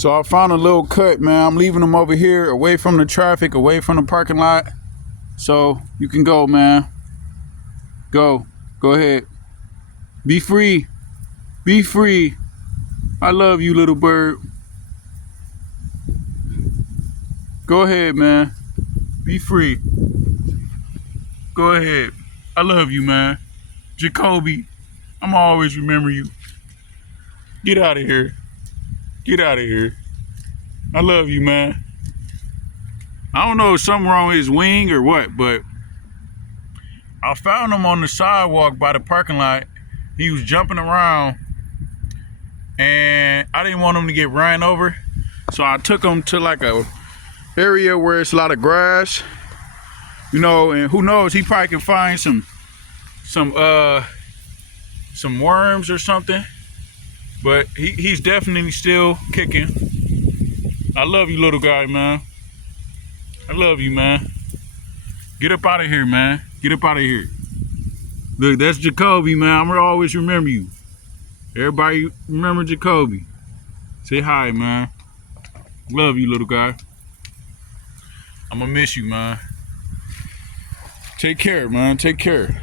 So I found a little cut, man. I'm leaving them over here, away from the traffic, away from the parking lot. So you can go, man. Go ahead. Be free. Be free. I love you, little bird. Go ahead, man. Be free. Go ahead. I love you, man. Jacoby, I'm always remember you. Get out of here. Get out of here. I love you, man. I don't know if something wrong with his wing or what, but I found him on the sidewalk by the parking lot. He was jumping around, and I didn't want him to get ran over, so I took him to like a area where it's a lot of grass, you know, and who knows, he probably can find some worms or something, but he's definitely still kicking. I love you, little guy, man. I love you, man. Get up out of here, man. Get up out of here. Look, that's Jacoby, man. I'm gonna always remember you. Everybody remember Jacoby. Say hi, man. Love you, little guy. I'm gonna miss you, man. Take care, man. Take care.